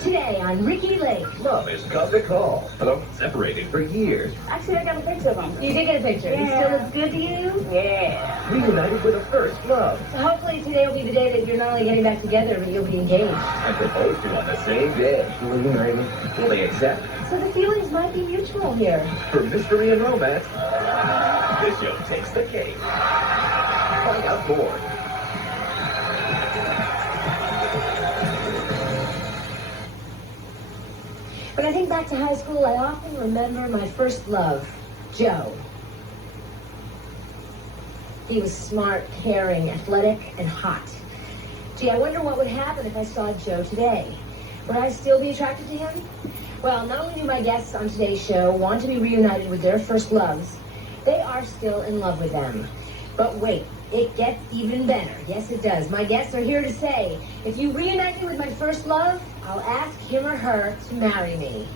Today on Ricki Lake. Mom has come to call. Hello? Separated for years. Actually, I got a picture of him. You did get a picture. Yeah. He still looks good to you? Yeah. Reunited with a first love. So hopefully today will be the day that you're not only getting back together, but you'll be engaged. I proposed to on the same day. Reunited. Will they accept? So the feelings might be mutual here. For mystery and romance, this show takes the cake. Find out more. When I think back to high school, I often remember my first love, Joe. He was smart, caring, athletic, and hot. Gee, I wonder what would happen if I saw Joe today. Would I still be attracted to him? Well, not only do my guests on today's show want to be reunited with their first loves, they are still in love with them. But wait, it gets even better. Yes, it does. My guests are here to say, if you reunite me with my first love, I'll ask him or her to marry me.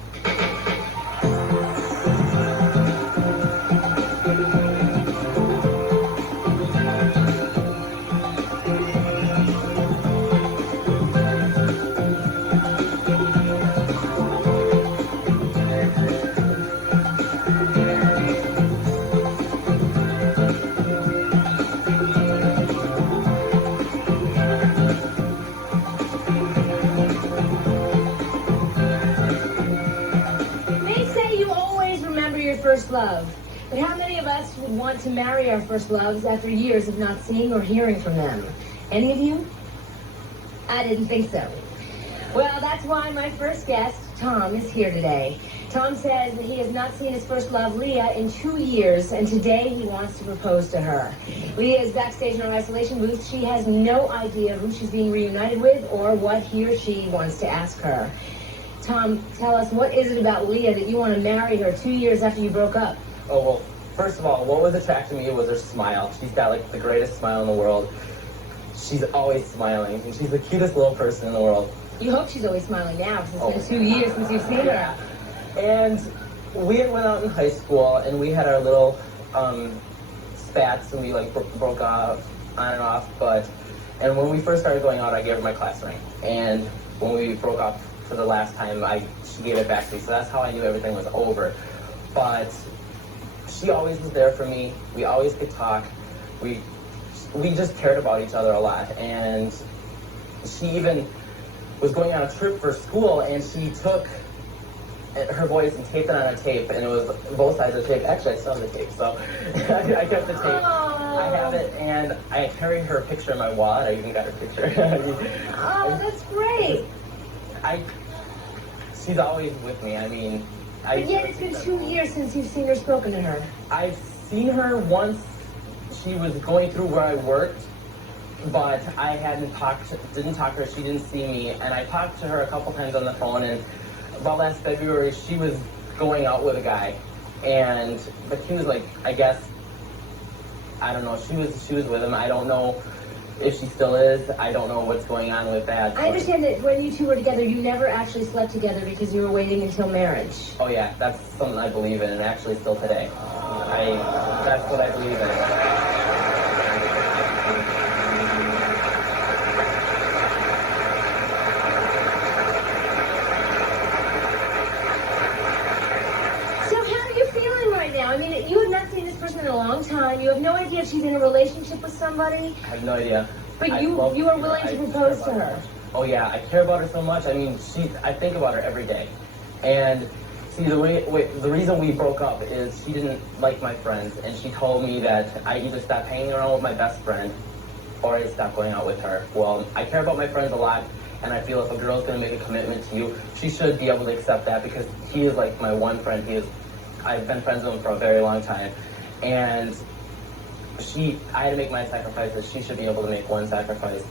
First love. But how many of us would want to marry our first loves after years of not seeing or hearing from them? Any of you? I didn't think so. Well, that's why my first guest, Tom, is here today. Tom says that he has not seen his first love, Leah, in 2 years, and today he wants to propose to her. Leah is backstage in our isolation booth. She has no idea who she's being reunited with or what he or she wants to ask her. Tom, tell us, what is it about Leah that you want to marry her 2 years after you broke up? Oh, well, first of all, what was attracting me was her smile. She's got, like, the greatest smile in the world. She's always smiling, and she's the cutest little person in the world. You hope she's always smiling now, because it's been 2 years since you've seen her. And we had went out in high school, and we had our little spats, and we, like, broke off on and off, and when we first started going out, I gave her my class ring. And when we broke off for the last time, she gave it back to me, so that's how I knew everything was over. But she always was there for me. We always could talk. We just cared about each other a lot. And she even was going on a trip for school, and she took her voice and taped it on a tape, and it was both sides of the tape. Actually, I still have the tape, so I kept the tape. Aww. I have it, and I carry her picture in my wallet. I even got her picture. Oh, that's great. She's always with me. I mean, But yet it's been 2 years since you've seen or spoken to her. I've seen her once. She was going through where I worked, but I didn't talk to her. She didn't see me, and I talked to her a couple times on the phone. And about last February, she was going out with a guy, but she was like, I guess, I don't know. She was with him. I don't know if she still is. I don't know what's going on with that. I understand that when you two were together, you never actually slept together because you were waiting until marriage. Oh yeah, that's something I believe in, and actually still today. That's what I believe in. You have not seen this person in a long time. You have no idea if she's in a relationship with somebody. I have no idea. But you are willing to propose to her. Oh yeah, I care about her so much. I mean, I think about her every day. And see, the reason we broke up is she didn't like my friends, and she told me that I either stop hanging around with my best friend or I stop going out with her. Well, I care about my friends a lot, and I feel if a girl's gonna make a commitment to you, she should be able to accept that, because he is like my one friend. I've been friends with him for a very long time, and I had to make my sacrifices. She should be able to make one sacrifice.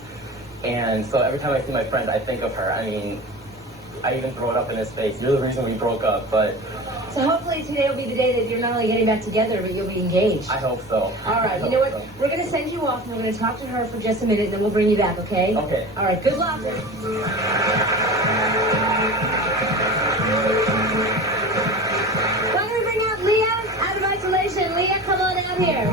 And so every time I see my friend, I think of her. I mean, I even throw it up in his face. You're the reason we broke up, but... So hopefully today will be the day that you're not only getting back together, but you'll be engaged. I hope so. All right, you know what? So. We're going to send you off, and we're going to talk to her for just a minute, and then we'll bring you back, okay? Okay. All right, good luck. Leah, come on out here.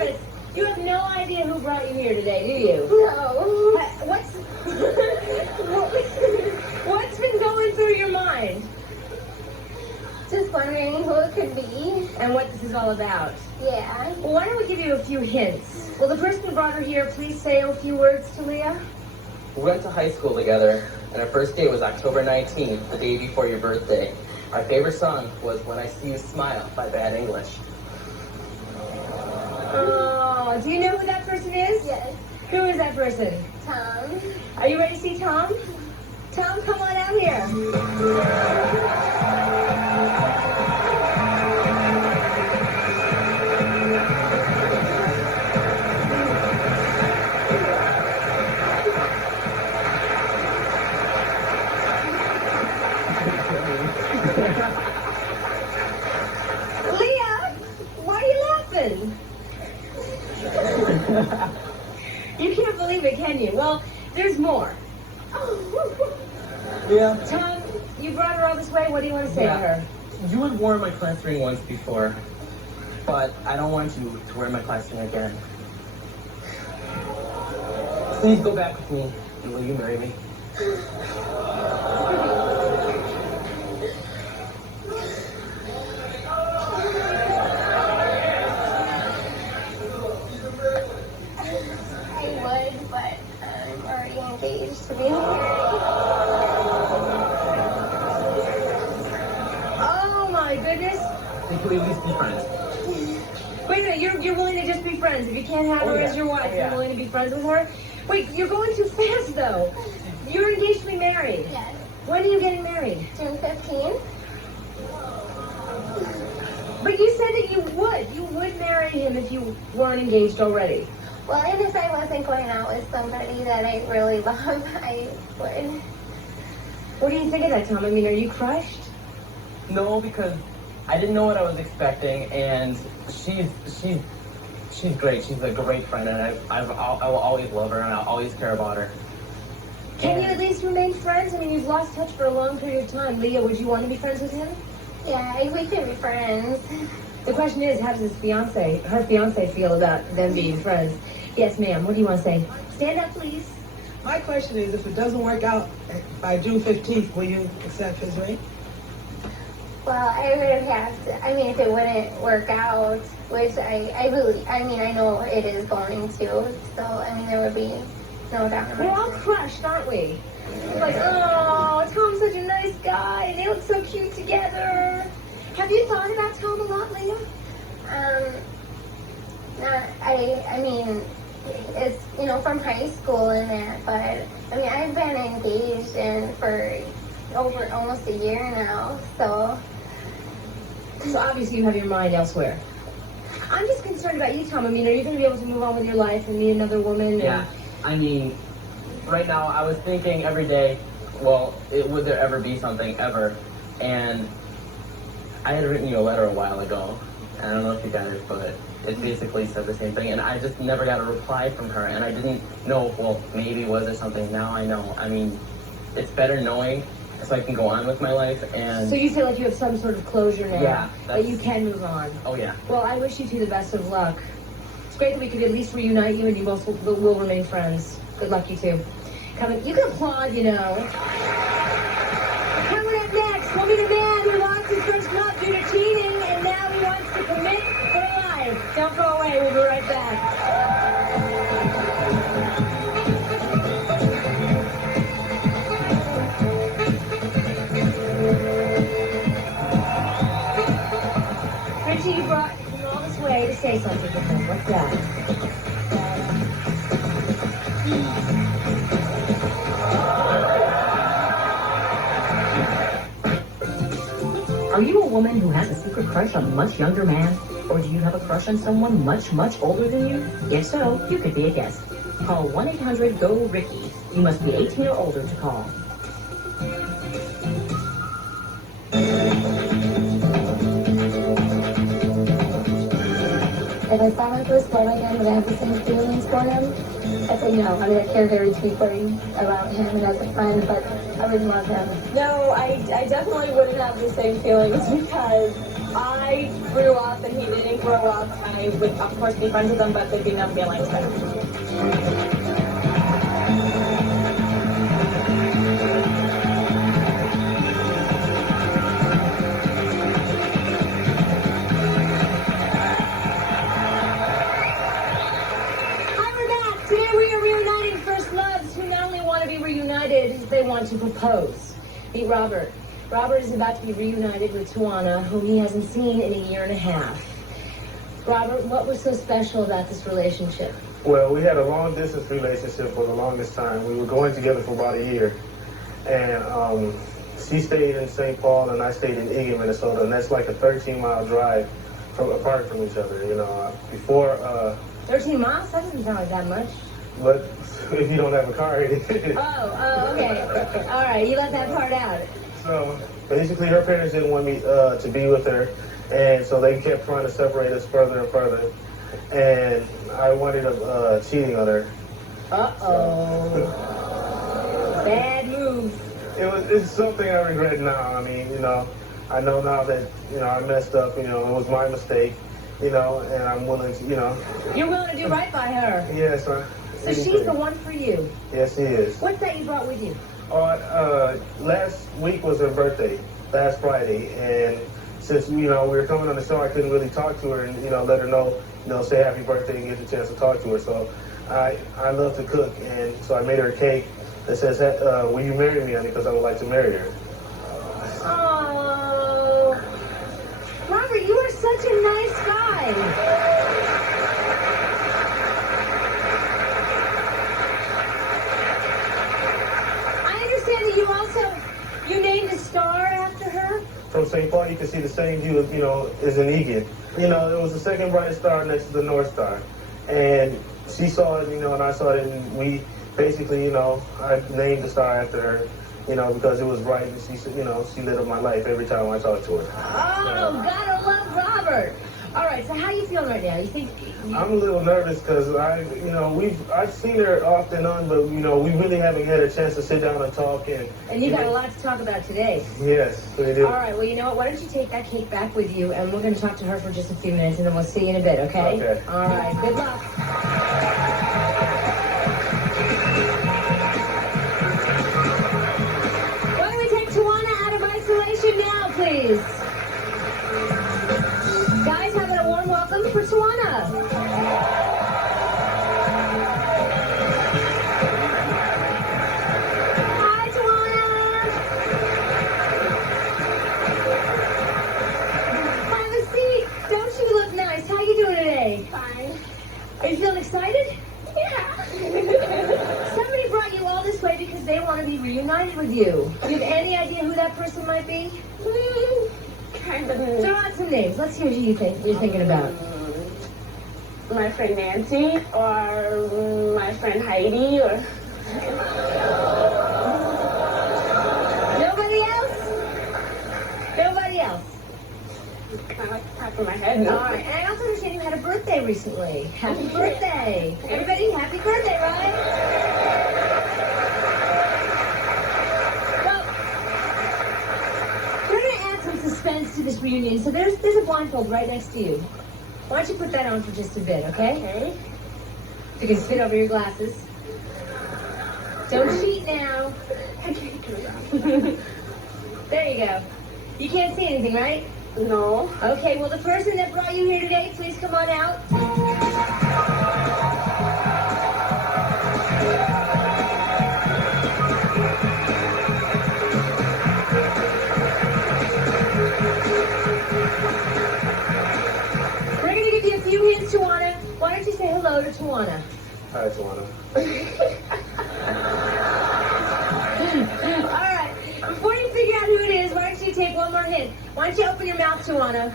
minute. You have no idea who brought you here today, do you? No. What's been going through your mind? Just wondering who it could be. And what this is all about? Yeah. Well, why don't we give you a few hints? Will the person who brought her here please say a few words to Leah? We went to high school together, and our first date was October 19th, the day before your birthday. Our favorite song was When I See You Smile by Bad English. Oh, do you know who that person is? Yes. Who is that person? Tom. Are you ready to see Tom? Tom, come on out here. Leah, why are you laughing? You can't believe it, can you? Well, there's more. Yeah. Tom, you brought her all this way. What do you want to say to her? You had worn my class ring once before, but I don't want you to wear my class ring again. Please go back with me, and will you marry me? I would, but I'm already engaged to be married. Oh my goodness! Can we at least be friends? Wait a minute, you're willing to just be friends. If you can't have her as your wife, you're willing to be friends with her? Wait, you're going too fast though. You're engaged to be married. Yes. When are you getting married? June 15th? But you said that you would marry him if you weren't engaged already. Well, and if I wasn't going out with somebody that I really love, I would. What do you think of that, Tom? I mean, are you crushed? No, because I didn't know what I was expecting, and she's great. She's a great friend, and I will always love her, and I'll always care about her. Can you at least remain friends? I mean, you've lost touch for a long period of time. Leah, would you want to be friends with him? Yeah, we can be friends. The question is, how does her fiance feel about them being friends? Yes, ma'am. What do you want to say? Stand up, please. My question is, if it doesn't work out by June 15th, will you accept his ring? Well, I would have to, I mean, if it wouldn't work out, which I know it is going to, so, I mean, there would be no doubt in my We're all crushed, aren't we? We're like, oh, Tom's such a nice guy, and they look so cute together. Have you thought about Tom a lot, Leah? I mean, it's, from high school and that, but, I mean, I've been engaged for over almost a year now, so. So obviously you have your mind elsewhere. I'm just concerned about you, Tom. I mean, are you going to be able to move on with your life and meet another woman? Yeah, I mean, right now I was thinking every day, well, would there ever be something ever? And I had written you a letter a while ago. I don't know if you got it, but it basically said the same thing. And I just never got a reply from her. And I didn't know, well, maybe was there something? Now I know. I mean, it's better knowing so I can go on with my life. And So you feel like you have some sort of closure now? Yeah, that you can move on? Oh, yeah. Well, I wish you two the best of luck. It's great that we could at least reunite you and you both will remain friends. Good luck, you two. You can applaud, Coming up next, we'll be the man who lost his first love due to cheating and now he wants to commit for life. Don't go away, we'll be right back. Richie, you brought me all this way to say something to him. What's that? Are you a woman who has a secret crush on a much younger man? Or do you have a crush on someone much, much older than you? If so, you could be a guest. Call 1-800-GO-RICKI. You must be 18 or older to call. If I saw my first boy again, would I have the same feelings for him? I'd say no. I mean, I care very deeply about him and as a friend, but I wouldn't love him. No, I definitely wouldn't have the same feelings because I grew up and he didn't grow up, I would of course be friends with him, but there'd be no feelings there. They want to propose. Meet Robert. Robert is about to be reunited with Tawana, whom he hasn't seen in a year and a half. Robert, what was so special about this relationship? Well, we had a long-distance relationship for the longest time. We were going together for about a year. And she stayed in St. Paul and I stayed in Eagan, Minnesota. And that's like a 13-mile drive apart from each other, you know. 13 miles? That doesn't sound like that much. But if you don't have a car, it is. Oh, okay. All right, you let that part out. So basically, her parents didn't want me to be with her, and so they kept trying to separate us further and further. And I wound up cheating on her. Bad move. It's something I regret now. I mean, you know, I know now that, you know, I messed up. You know, it was my mistake. You know, and I'm willing to, you know. You're willing to do right by her. Yes, So she's the one for you. Yes, she is. What's that you brought with you? Last week was her birthday, last Friday, and since, you know, we were coming on the show, I couldn't really talk to her and, you know, let her know, you know, say happy birthday and get the chance to talk to her. So I love to cook, and so I made her a cake that says, will you marry me, honey, because I would like to marry her. Oh, Robert, you are such a nice guy. You named a star after her? From St. Paul, you can see the same view, you know, as in Eagan. You know, it was the second brightest star next to the North Star. And she saw it, you know, and I saw it, and we basically, you know, I named the star after her, you know, because it was bright, and she, you know, she lit up my life every time I talked to her. Oh, gotta love Robert. All right, so how you feeling right now? You think? I'm a little nervous because I've seen her off and on, but, you know, we really haven't had a chance to sit down and talk. And you got a lot to talk about today. Yes, we do. All right, well, you know what? Why don't you take that cake back with you, and we're going to talk to her for just a few minutes, and then we'll see you in a bit, okay? Okay. All right, good luck. Why don't we take Tawana out of isolation now, please? Guys, how about a warm welcome for Tawana? Hi, Tawana. Have a seat. Don't you look nice? How you doing today? Fine. Are you feeling excited? Yeah. Somebody brought you all this way because they want to be reunited with you. Do you have any idea who that person might be? Kind of. Throw out some names. Let's hear who you're thinking about. My friend Nancy, or my friend Heidi, or... Nobody else? Nobody else? Kind of like the top of my head. All right. And I also understand you had a birthday recently. Happy birthday. Everybody, happy birthday, right? Well, we're going to add some suspense to this reunion. So there's a blindfold right next to you. Why don't you put that on for just a bit, okay? Okay. You can spit over your glasses. Don't cheat now. I can't do that. There you go. You can't see anything, right? No. Okay, well, the person that brought you here today, please come on out. We're going to give you a few hints, Tawana. Why don't you say hello to Tawana? Hi, Tawana. All right. Before you figure out who it is, why don't you take one more hint? Why don't you open your mouth, Tawana?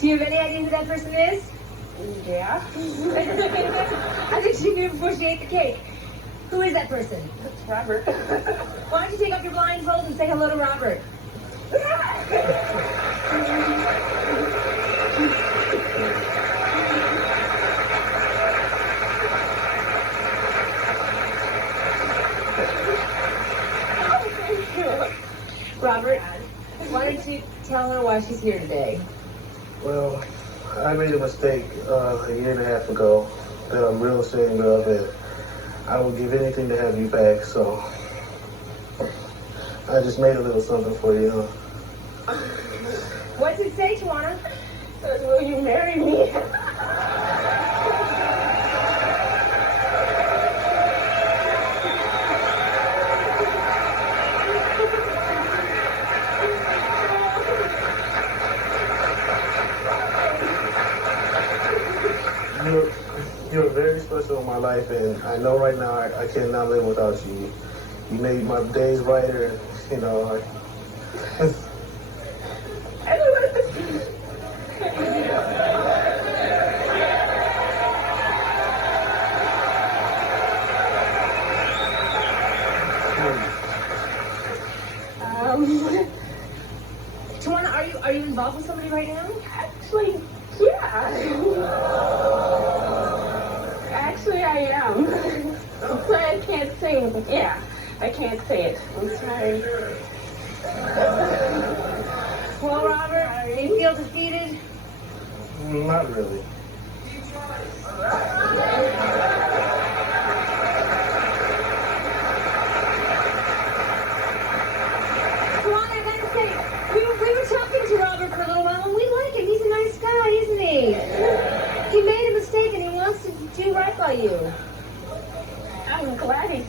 Do you have any idea who that person is? Yeah. I think she knew before she ate the cake. Who is that person? It's Robert. Why don't you take off your blindfold and say hello to Robert? Robert, why don't you tell her why she's here today? Well, I made a mistake a year and a half ago that I'm real ashamed of, and I would give anything to have you back, so I just made a little something for you. What's it say, Tawana? Will you marry me? You're very special in my life, and I know right now I cannot live without you. You made my days brighter, you know. Tawana, are you involved with somebody right now? Actually, yeah. Actually, I am. I'm sorry I can't sing. Yeah, I can't say it. I'm sorry. Well, Robert, do you feel defeated? Not really. Tawana, I gotta say, we were talking to Robert for a little while, and we like him. He's a nice guy, isn't he? He made a mistake, and he wants to do right by you. I'm glad he,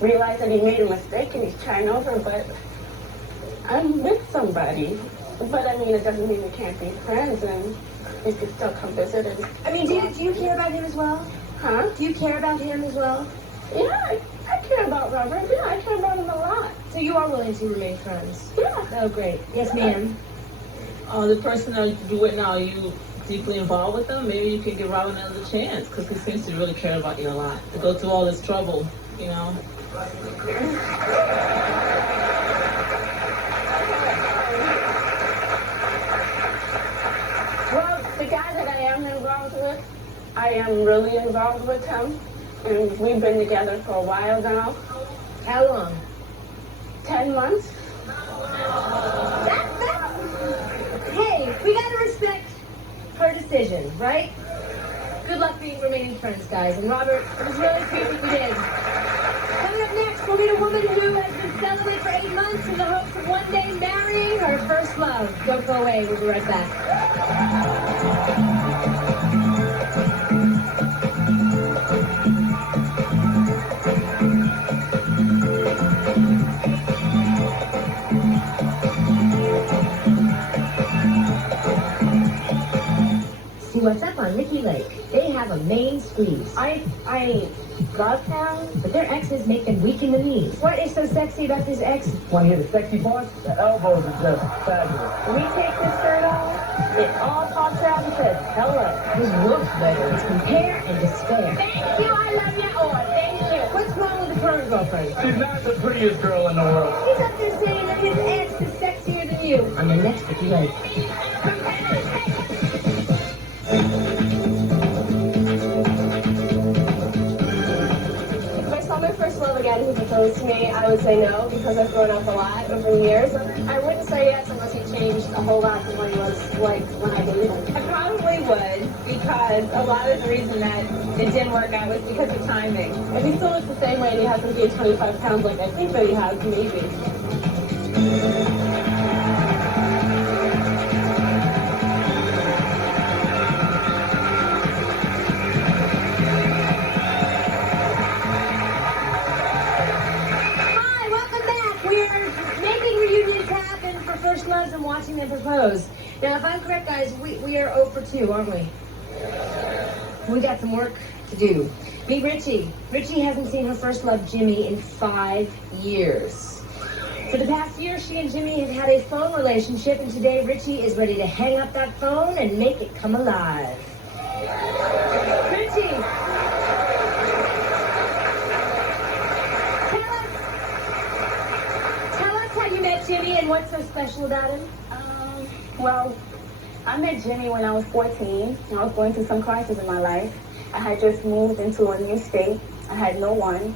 realized that he made a mistake and he's trying over, but I'm with somebody. But I mean, it doesn't mean we can't be friends, and we can still come visit. And I mean, do you care about him as well? Huh? Do you care about him as well? Yeah, I care about Robert. Yeah, I care about him a lot. So you are willing to remain friends? Yeah. Oh, great. Yes, ma'am. The person that you with now, are you deeply involved with them? Maybe you can give Robin another chance, because he seems to really care about you a lot. To go through all this trouble, you know. Well, the guy that I am involved with, I am really involved with him. And we've been together for a while now. How long? 10 months. Hey, we gotta respect her decision, right? Good luck remaining friends, guys. And Robert, it was really sweet what you did. Coming up next, we'll meet a woman who has been celibate for 8 months in the hopes of one day marrying her first love. Don't go away. We'll be right back. See what's up on Ricki Lake. They have a main squeeze. I love them, but their exes make them weak in the knees. What is so sexy about this ex? Want to hear the sexy part? The elbows are just fabulous. When we take this shirt off, it all pops out and says, hello. His looks better. It's compare and despair. Thank you, I love you. Oh, thank you. What's wrong with the current girlfriend? She's not the prettiest girl in the world. He's up there saying that his ex is sexier than you. On the next Ricki Lake. If I saw my first love again who proposed to me, I would say no because I've grown up a lot over the years. I wouldn't say yes unless he changed a whole lot from what he was like when I dated him. I probably would, because a lot of the reason that it didn't work out was because of timing. If he still looks the same way and he hasn't gained 25 pounds like I think that he has, maybe. First loves and watching them propose. Now, if I'm correct, guys, we are 0 for 2, aren't we? We got some work to do. Meet Richie. Richie hasn't seen her first love, Jimmy, in 5 years. For the past year, she and Jimmy have had a phone relationship, and today Richie is ready to hang up that phone and make it come alive. Richie! Jimmy, and what's so special about him? Well, I met Jimmy when I was 14. I was going through some crisis in my life. I had just moved into a new state. I had no one.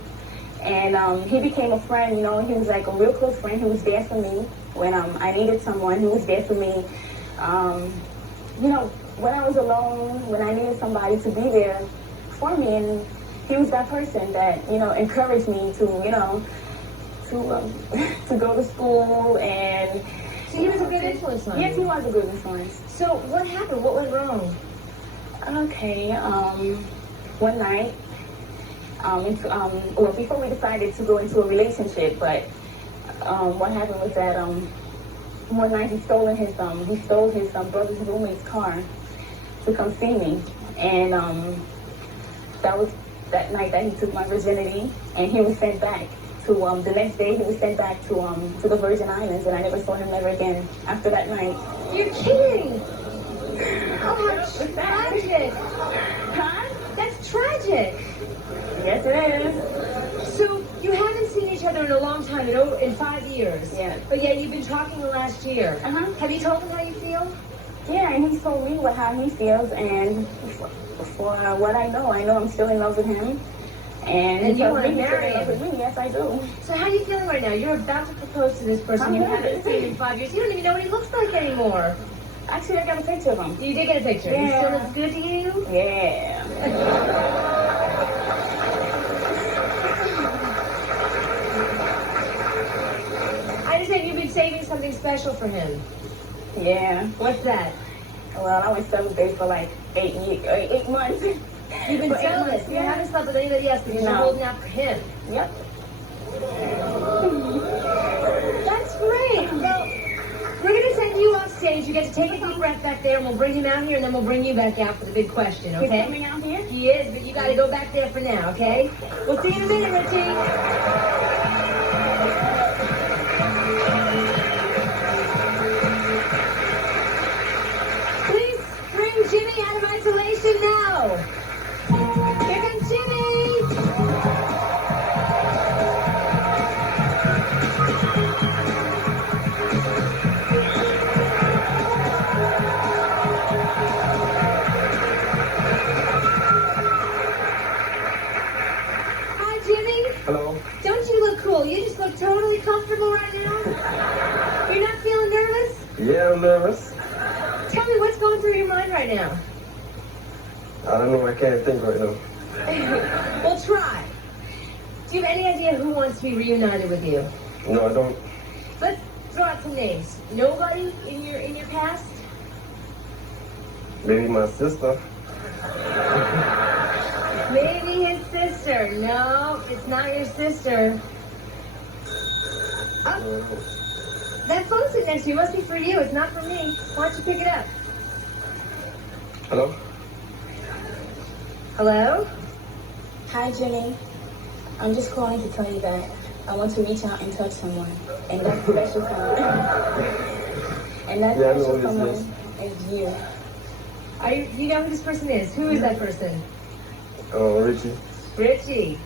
And he became a friend, you know. He was like a real close friend. He was there for me when I needed someone. He was there for me, you know, when I was alone, when I needed somebody to be there for me. And he was that person that, you know, encouraged me to, you know, to go to school. And so he was a good influence on you? Yes, he was a good influence. So what happened? What went wrong? Okay, one night, well, before we decided to go into a relationship, but what happened was that one night he stole his brother's roommate's car to come see me, and that was that night that he took my virginity, and he was sent back to the next day. He was sent back to the Virgin Islands, and I never saw him ever again after that night. You're kidding! Oh, that's tragic! Huh? That's tragic! Yes, it is. So you haven't seen each other in a long time, in 5 years. Yeah. But yet you've been talking the last year. Uh-huh. Have you told him how you feel? Yeah, and he's told me how he feels, and for what I know I'm still in love with him. And you want to marry him? With me. Yes, I do. So how are you feeling right now? You're about to propose to this person you haven't seen in 5 years. You don't even know what he looks like anymore. Actually, I got a picture of him. You did get a picture? Yeah. He still looks good to you? Yeah. I understand you've been saving something special for him. Yeah. What's that? Well, I went celebrate for like 8 months. You've been For 8 jealous. months, You yeah. haven't slept with anybody else because you're No. holding out for him. Yep. That's great. Well, we're going to send you off stage. You get to take a deep breath back there, and we'll bring him out here, and then we'll bring you back out for the big question, okay? He's coming out here? He is, but you got to go back there for now, okay? We'll see you in a minute, Richie. Please bring Jimmy out of isolation now. Here comes Jimmy. Hi, Jimmy. Hello? Don't you look cool? You just look totally comfortable right now. You're not feeling nervous? Yeah, I'm nervous. Tell me what's going through your mind right now. I don't know. I can't think right now. Well, try. Do you have any idea who wants to be reunited with you? No, I don't. Let's throw out some names. Nobody in your past? Maybe my sister. Maybe his sister. No, it's not your sister. Oh, that phone sitting next to you must be for you. It's not for me. Why don't you pick it up? Hello? Hello? Hi, Jimmy. I'm just calling to tell you that I want to reach out and touch someone. And that special someone. And that Yeah, I know special who this someone is you. You know who this person is? Who is that person? Richie. Richie.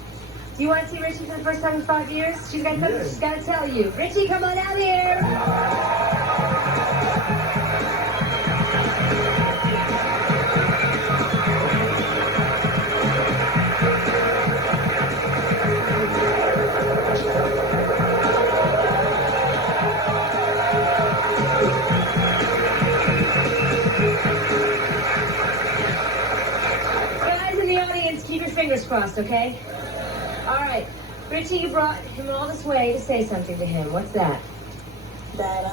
Do you want to see Richie for the first time in 5 years? She's got something Yes. she's got to tell you. Richie, come on out here. Guys in the audience, keep your fingers crossed, okay? All right. Richie, you brought him all this way to say something to him. What's that? That,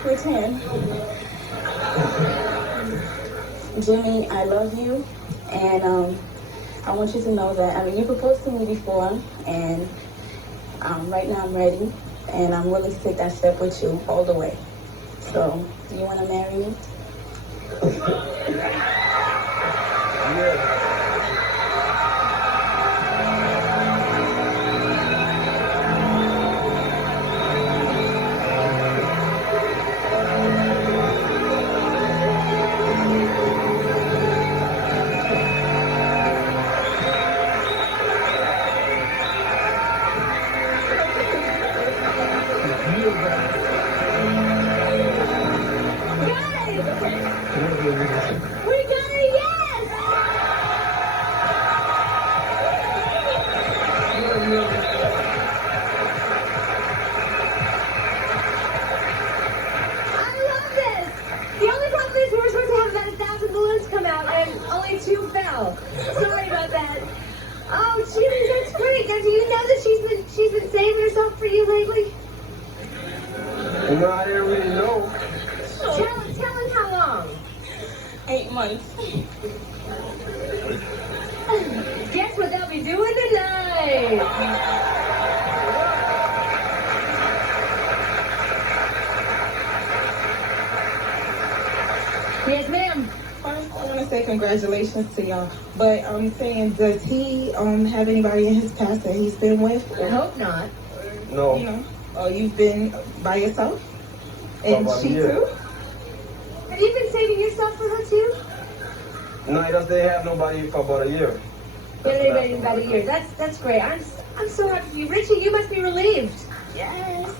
pretend. Jimmy, I love you, and I want you to know that, I mean, you proposed to me before, and right now I'm ready, and I'm willing to take that step with you all the way. So, do you want to marry me? Yeah. No, I didn't really know. Tell him how long. 8 months. Guess what they'll be doing tonight? Yes, ma'am. First, I want to say congratulations to y'all. But I'm saying, does he have anybody in his past that he's been with? I hope not. No. You know, or you've been by yourself? And About a she year. too? Have you been saving yourself for her too? No, he doesn't have nobody for about a year. Been anybody in about a year. That's great. I'm so happy for you. Richie, you must be relieved. Yes.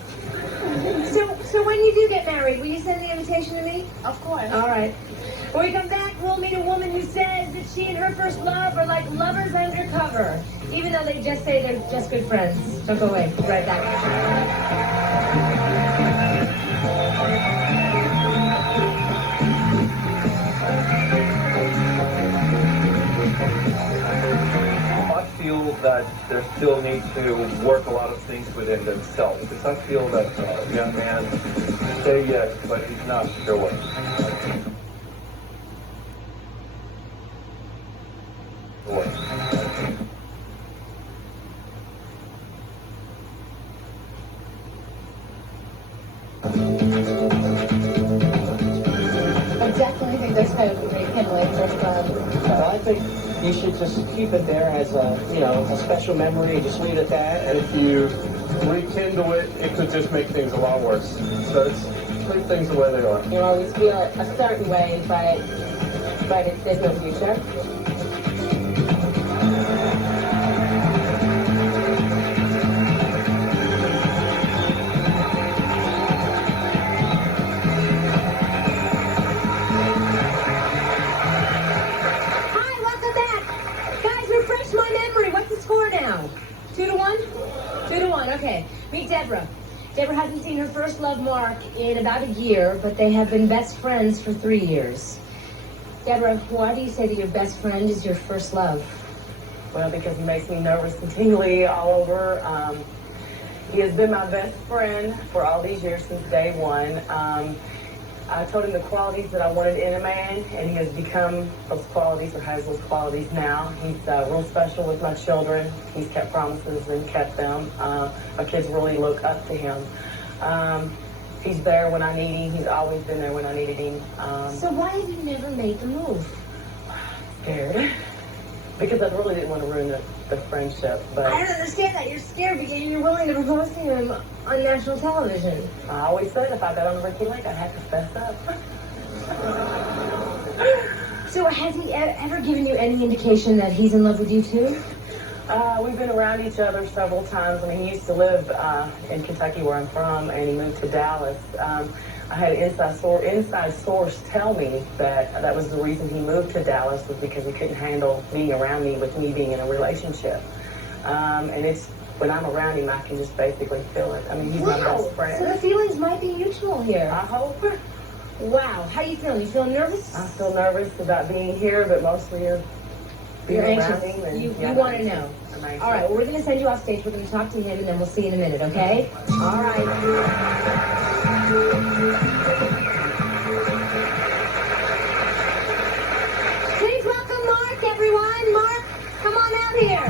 So when you do get married, will you send the invitation to me? Of course. All right. When we come back, we'll meet a woman who says that she and her first love are like lovers undercover, even though they just say they're just good friends. Don't go away. Be right back. I feel that they still need to work a lot of things within themselves. Because I feel that young man say yes, but he's not sure. I definitely think this kind of rekindling first love. Well, I think you should just keep it there as a special memory and just leave it at that. And if you rekindle it, it could just make things a lot worse. So just leave things the way they are. You always feel a certain way, but there's no future. Hi, welcome back. Guys, refresh my memory. What's the score now? 2-1? 2-1, okay. Meet Deborah. Deborah hasn't seen her first love, Mark, in about a year, but they have been best friends for 3 years. Deborah, why do you say that your best friend is your first love? Well, because he makes me nervous continually all over. He has been my best friend for all these years since day one. I told him the qualities that I wanted in a man, and he has become those qualities, or has those qualities now. He's real special with my children. He's kept promises and kept them. My kids really look up to him. He's there when I need him. He's always been there when I needed him. So why have you never made the move? Scared. Because I really didn't want to ruin the friendship. But I don't understand that. You're scared because you're willing to propose to him on national television. I always said if I got on Ricki Lake, I'd have to fess up. So has he ever given you any indication that he's in love with you too? We've been around each other several times. I mean, he used to live in Kentucky, where I'm from, and he moved to Dallas. I had an inside source tell me that was the reason he moved to Dallas, was because he couldn't handle being around me with me being in a relationship. And it's when I'm around him, I can just basically feel it. I mean, he's my best friend. So the feelings might be mutual here. I hope. Wow. How you feeling? You feel nervous? I feel nervous about being here, but mostly being You're around anxious. him. And, You yeah, want to know. I'm anxious. All right. Well, we're going to send you off stage. We're going to talk to him, and then we'll see you in a minute, okay? All right. Please welcome Mark, everyone. Mark, come on out here.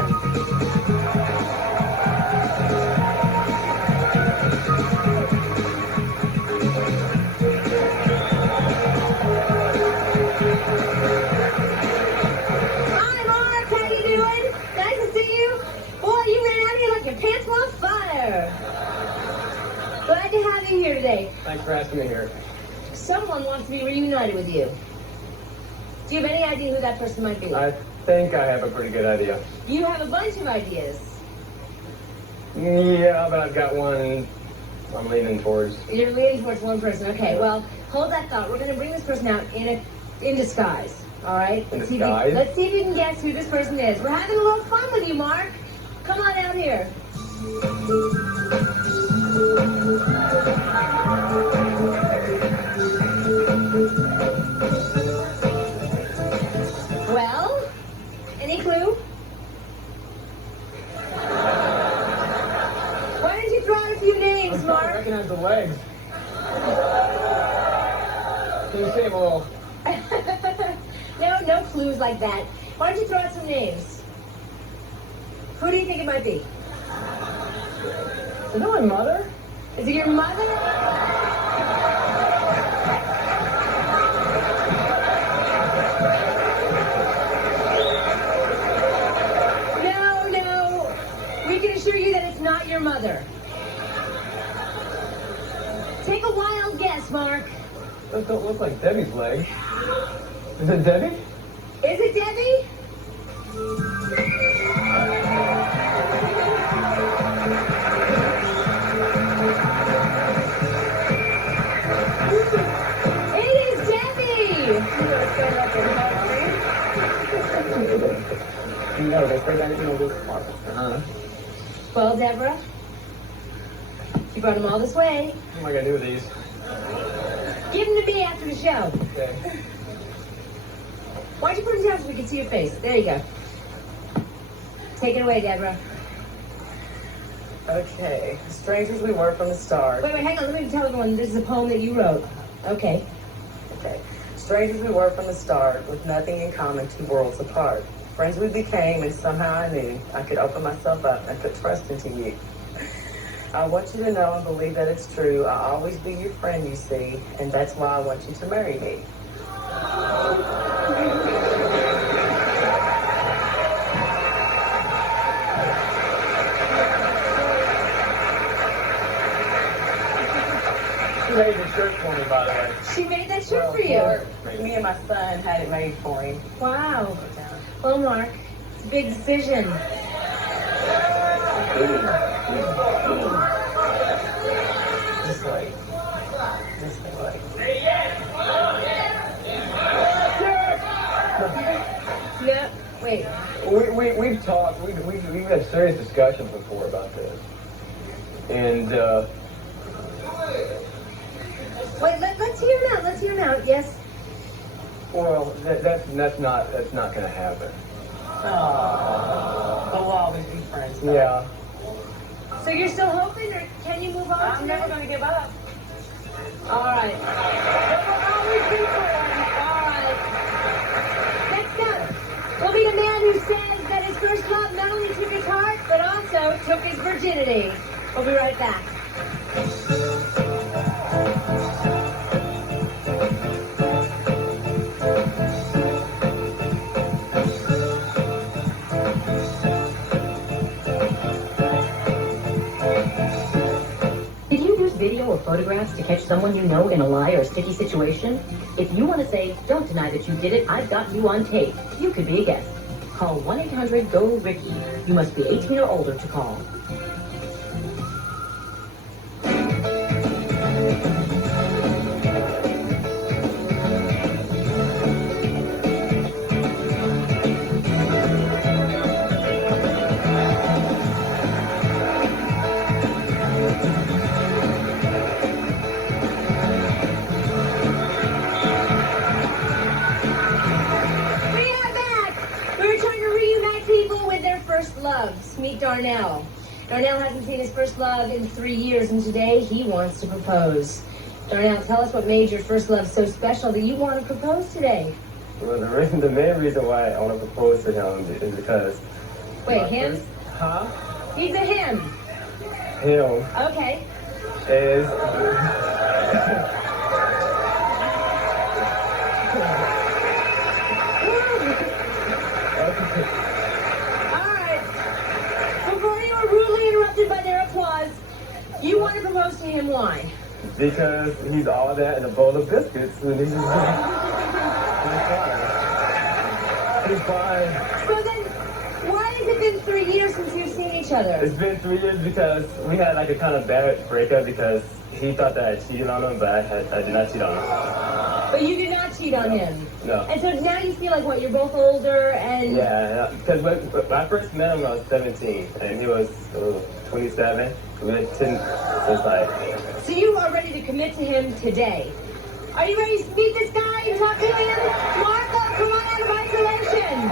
Hi, Mark. How you doing? Nice to see you. Boy, you ran out here like your pants were on fire. Glad to have you here today. Thanks for asking me here. Someone wants to be reunited with you. Do you have any idea who that person might be? I think I have a pretty good idea. You have a bunch of ideas. Yeah, but I've got one I'm leaning towards. You're leaning towards one person. Okay, well, hold that thought. We're going to bring this person out in disguise. All right? In Let's disguise? see if you can guess who this person is. We're having a little fun with you, Mark. Come on out here. Well, any clue? Why don't you throw out a few names, I Mark? recognize the legs. Same old. No clues like that. Why don't you throw out some names? Who do you think it might be? Is that my mother? Is it your mother? No. We can assure you that it's not your mother. Take a wild guess, Mark. Those don't look like Debbie's legs. Is it Debbie? Is it Debbie? It is Debbie! No, they forgot this part. Well, Deborah, you brought them all this way. What am I gonna do with these? Give them to me after the show. Okay. Why'd you put them down so we can see your face? There you go. Take it away, Deborah. Okay. Strangers we were from the start. Wait, hang on. Let me tell everyone this is a poem that you wrote. Okay. Strangers we were from the start, with nothing in common, 2 worlds apart. Friends we became, and somehow I knew I could open myself up and put trust into you. I want you to know and believe that it's true. I'll always be your friend, you see, and that's why I want you to marry me. She made the shirt for me, by the way. She made that shirt for you. Me and my son had it made for him. Wow. Well, Mark, it's a big decision. Just like. No, wait. We've talked. We've had serious discussions before about this, and Wait, let's hear him out. Let's hear him out. Yes. well, that's not gonna happen. But we'll always be friends. Though. Yeah. So you're still hoping, or can you move on? I'm never going to give up. All right. All right. Next up will be the man who says that his first love not only took his heart, but also took his virginity. We'll be right back. Video or photographs to catch someone you know in a lie or sticky situation? If you want to say, don't deny that you did it, I've got you on tape, you could be a guest. Call 1-800-GO-RICKY. You must be 18 or older to call. Loves. Meet Darnell. Darnell hasn't seen his first love in 3 years, and today he wants to propose. Darnell, tell us what made your first love so special that you want to propose today. Well, the main reason why I want to propose to him is because... Wait, him? Huh? He's a him. Him. Okay. Is... By their applause, you want to propose to him. Why? Because he's all that in a bowl of biscuits, and he's fine. He's fine. So then, why has it been 3 years since you've seen each other? It's been 3 years because we had like a kind of bad breakup because he thought that I cheated on him, but I did not cheat on him. But you did not cheat on him? No. And so now you feel like, what, you're both older and... Yeah, because when I first met him, I was 17, and he was 27. We was like... So you are ready to commit to him today. Are you ready to meet this guy and talk to him? Martha, come on out of isolation.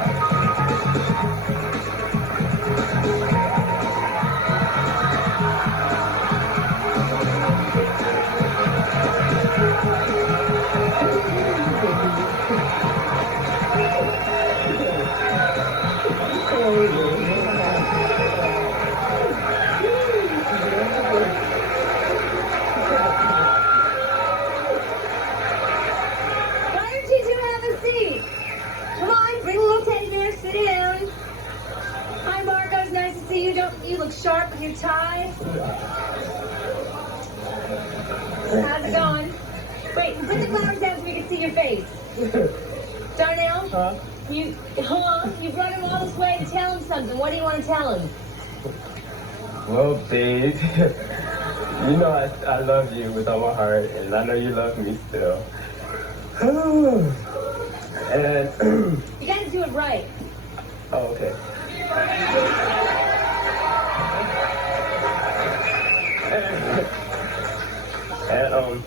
put the flowers down so we can see your face. Darnell? Huh? You brought him all this way to tell him something. What do you want to tell him? Well, babe, you know I love you with all my heart, and I know you love me still. And You gotta do it right. oh, okay. And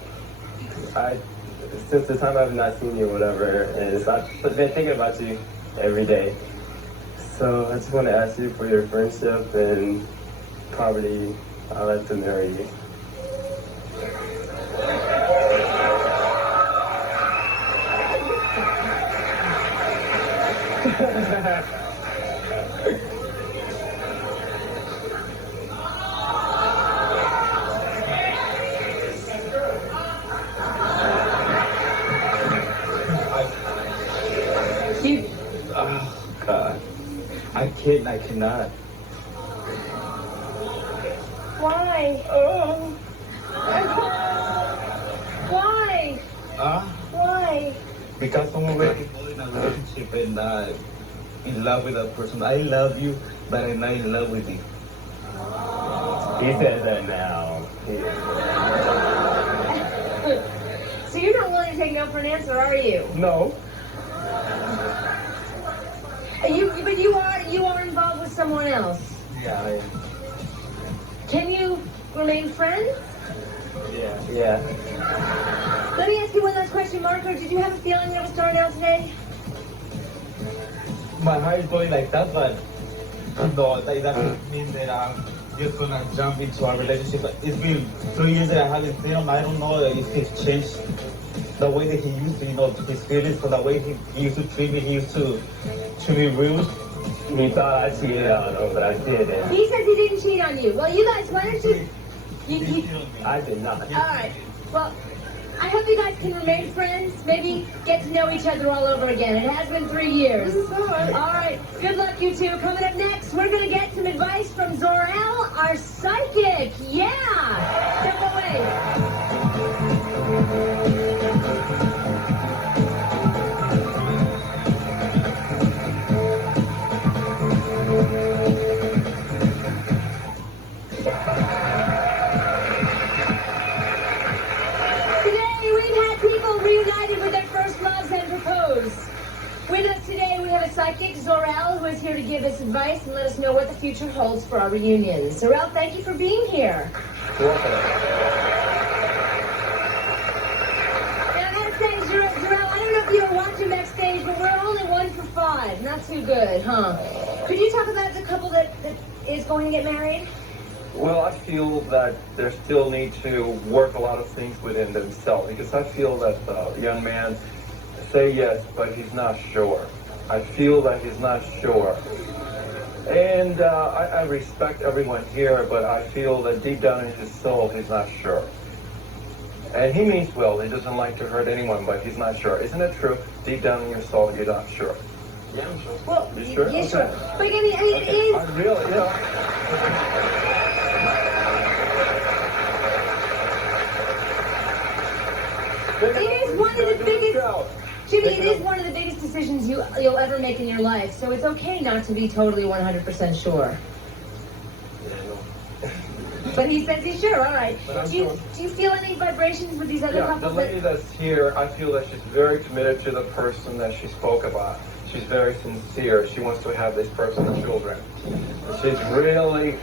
since the time I've not seen you or whatever, and I've been thinking about you every day. So I just want to ask you for your friendship, and probably I'd like to marry you. Oh, God. I cannot. Why? Why? Why? Because I'm already in a relationship and in love with a person. I love you, but I'm not in love with you. He says that now. So you're not willing to take no for an answer, are you? No. But you are involved with someone else. Yeah, I am. Can you remain friends? Yeah. Let me ask you one last question, Marco. Did you have a feeling that was Darnell today? My heart is going like that, but no, that doesn't mean that I'm just gonna jump into a relationship. It's been 3 years that I haven't seen him. I don't know if he's changed the way that he used to, his feelings, for the way he used to treat me. He used to treat me rude. He thought I cheated on him, but I didn't. He says he didn't cheat on you. Well, you guys, why don't you... I did not. All right. Well, I hope you guys can remain friends. Maybe get to know each other all over again. It has been 3 years. All right. Good luck, you two. Coming up next, we're going to get some advice from Zorel, our psychic. Yeah. Step away. Reunited with their first loves and proposed. With us today, we have a psychic, Zorel, who is here to give us advice and let us know what the future holds for our reunion. Zorel, thank you for being here. You're welcome. Now, I gotta say, Zorel, I don't know if you were watching backstage, but we're only 1 for 5. Not too good, huh? Could you talk about the couple that is going to get married? Well, I feel that they still need to work a lot of things within themselves, because I feel that the young man say yes, but he's not sure. I feel that he's not sure. And I respect everyone here, but I feel that deep down in his soul, he's not sure. And he means well. He doesn't like to hurt anyone, but he's not sure. Isn't it true? Deep down in your soul, you're not sure. Yeah, I'm sure. Well, You sure? yeah, Okay. sure. But I mean, it is... I really, It is one of the biggest, Jimmy, it is one of the biggest decisions you'll ever make in your life. So it's okay not to be totally 100% sure. But he says he's sure. All right. Do you feel any vibrations with these other the couples? lady that's here, I feel that she's very committed to the person that she spoke about. She's very sincere. She wants to have this person and children. She really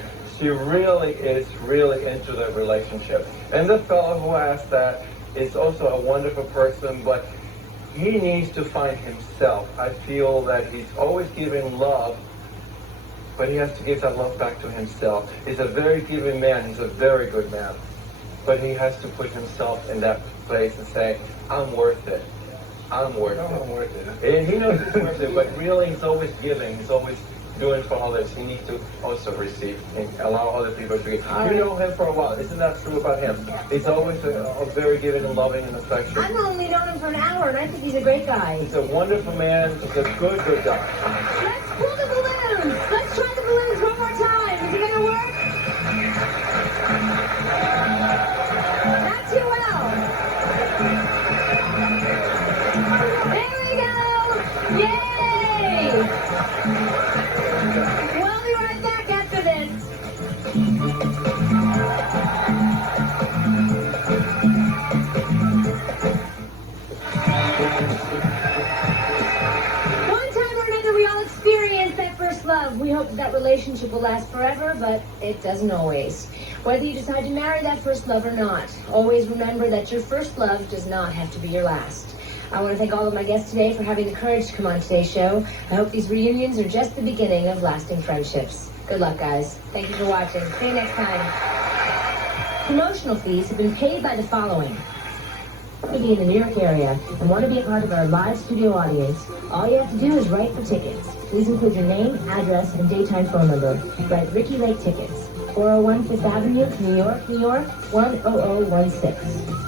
is really into the relationship. And the fellow who asked that is also a wonderful person, but he needs to find himself. I feel that he's always giving love, but he has to give that love back to himself. He's a very giving man. He's a very good man. But he has to put himself in that place and say, I'm worth it. I'm worth it. And he knows he's worth it, but really he's always giving. He's always doing for others. He needs to also receive and allow other people to give. You know him for a while. Isn't that true about him? He's always a very giving and loving and affectionate. I've only known him for an hour, and I think he's a great guy. He's a wonderful man. He's a good guy. Let's pull the balloons. Let's try the balloons one more time. Is it going to work? Not too well. that relationship will last forever, but it doesn't always. Whether you decide to marry that first love or not, always remember that your first love does not have to be your last. I want to thank all of my guests today for having the courage to come on today's show. I hope these reunions are just the beginning of lasting friendships. Good luck, guys. Thank you for watching. See you next time. Promotional fees have been paid by the following. To be in the New York area and want to be a part of our live studio audience, all you have to do is write for tickets. Please include your name, address, and daytime phone number. Write Ricki Lake Tickets, 401 Fifth Avenue, New York, New York, 10016.